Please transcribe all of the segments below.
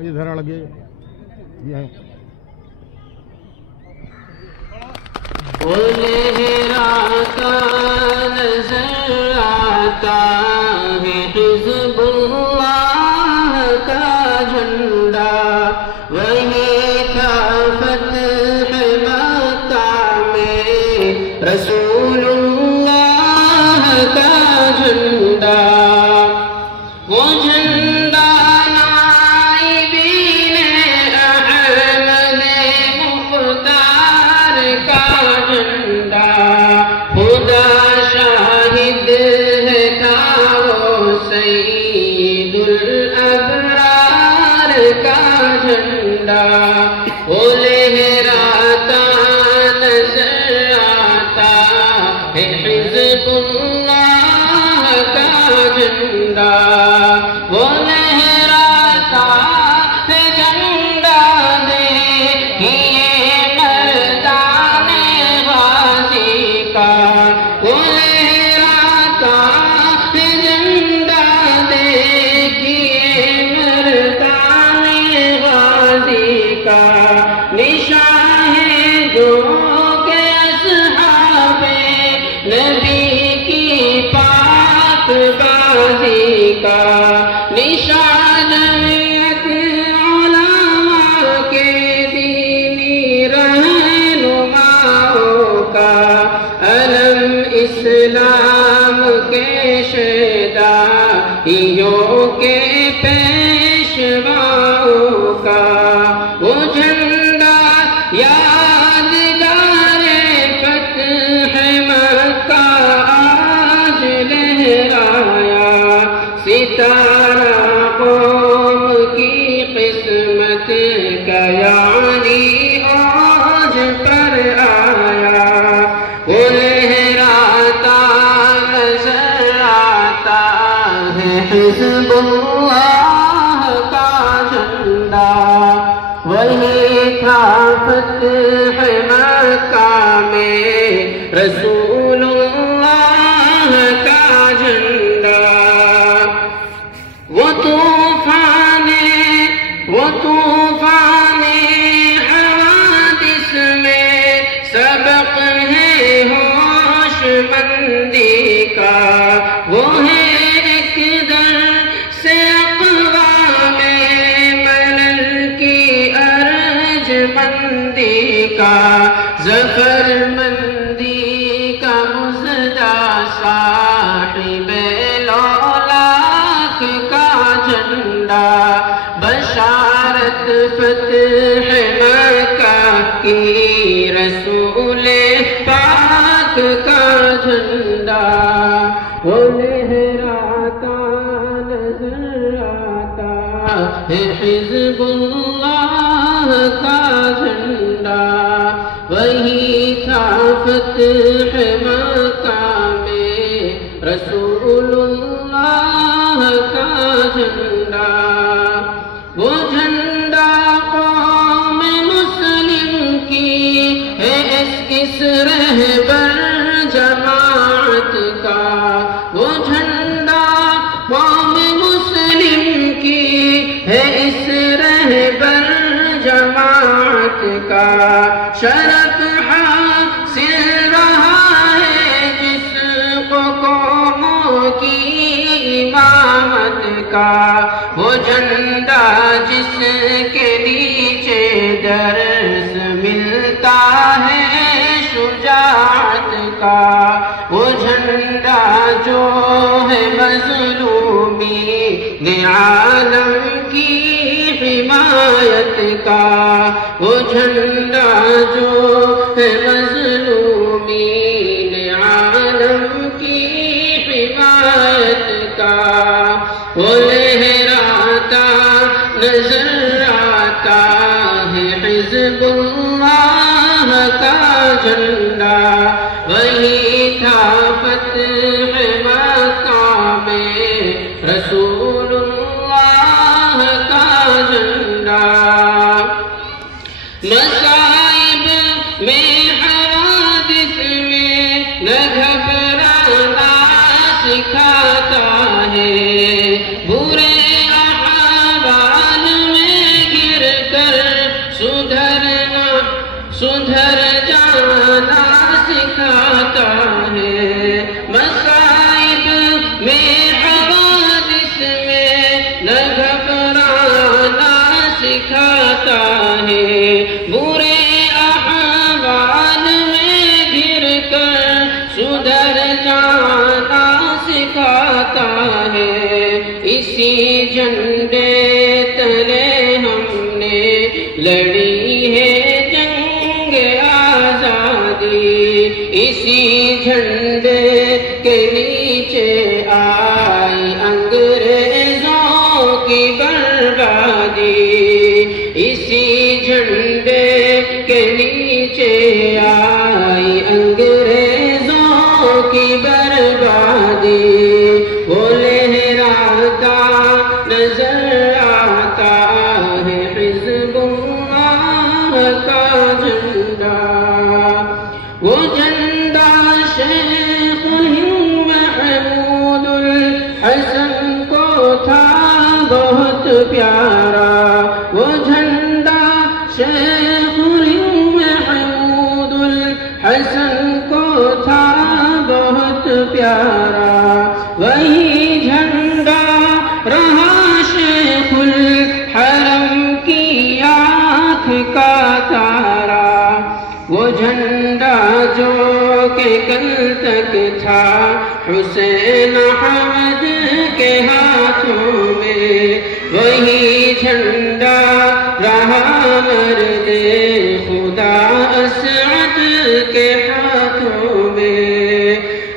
یہ ذرا لگے یہ ہے لہراتا نظر آتا ہے حزب اللہ کا جھنڈا وہی تھا فتح مکہ میں رسول اللہ کا جھنڈا وہ جھنڈا نائبین احمد مختار کا جھنڈا خدا شاہد ہے تھا وہ سید الابرار کا جھنڈا وہ لہراتا نظر آتا ہے حزب اللہ کا جھنڈا وہ لہراتا ہے جھنڈا دیکھیے مردان غازی کا وہ لہراتا ہے جھنڈا دیکھیے مردان غازی کا نشان ہے جو کہ اصحاب نبی کی پاک بازی کا نشانیت علماء کے دینی رہنماؤں کا علم اسلام کے شہدائیوں کے پیشواؤں کا وہ جھنڈا یادگار فتح مکہ آج لہرایا ستارہ قوم کی قسمت کا یعنی آج پر آیا وہ لہراتا نظر آتا ہے حزب اللہ کا جھنڈا وہی تھا فتح مکہ میں رسول اللہ کا جھنڈا وہ طوفان حوادث میں سبق ہے ہوش مندی کا وہ ہے ایک در سے اقوام ملل کی ارج مندی کا ظفر مندی کا مزدہ صاحب لولاک کا جھنڈا بشارت فتح مکہ کی رسول پاک کا جھنڈا وہ لہراتا نظر آتا ہے حزب اللہ کا جھنڈا وہی تھا فتح مکہ میں رسول اللہ کا جھنڈا وہ جھنڈا قوم مسلم کی ہے اس رہبر جماعت کا وہ جھنڈا قوم مسلم کی ہے اس رہبر جماعت کا شرف حاصل رہا ہے جس کو قوموں کی امامت کا وہ جھنڈا جس کے نیچے درس ملتا ہے شجاعت کا وہ جھنڈا جو ہے مظلومین عالم کی حمایت کا وہ جھنڈا جو ہے مظلومین عالم کی حمایت کا وہ لہراتا نظر آتا ہے حزب اللہ کا جھنڈا وہی تھا فتح مکہ میں رسول اللہ کا جھنڈا مصائب سدھر جانا سکھاتا ہے، مصائب میں حوادث میں نہ گھبرانا سکھاتا ہے، برے احوال میں گر کر سدھر جانا سکھاتا ہے، اسی جھنڈے تلے ہم نے لڑی ہے جنگ آزادی، اسی جھنڈے کے نیچے آئی انگریزوں کی بربادی، اسی جھنڈے کے نیچے آئی انگریزوں کی بربادی، وہ لہراتا نظر آتا ہے حزب اللہ کا جھنڈا، وہ جھنڈا شیخ الہند محمود الحسن کو تھا بہت پیارا، وہ جھنڈا شیخ الہند محمود الحسن کو تھا بہت پیارا، وہی جھنڈا رہا شیخ الحرم کی آنکھ کا تارا، وہ جھنڈا جو کہ کل تک تھا حسین احمد کے ہاتھوں میں، وہی جھنڈا رہا مرد خدا اسعد کے ہاتھوں میں،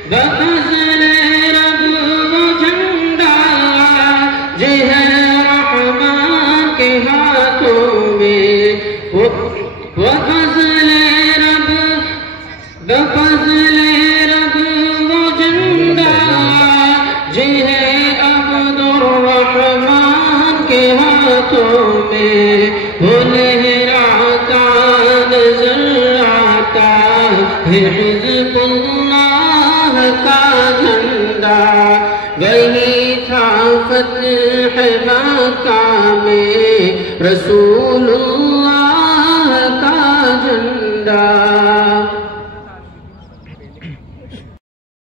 بفضل رب وہ جھنڈا جو ہے رحمان کے ہاتھوں میں، بفضل رب وہ جھنڈا جو ہے عبد الرحمان کے ہاتھوں میں، وہ لہراتا نظر آتا ہے حزب اللہ کا جھنڈا، وہی تھا فتح مکہ میں رسول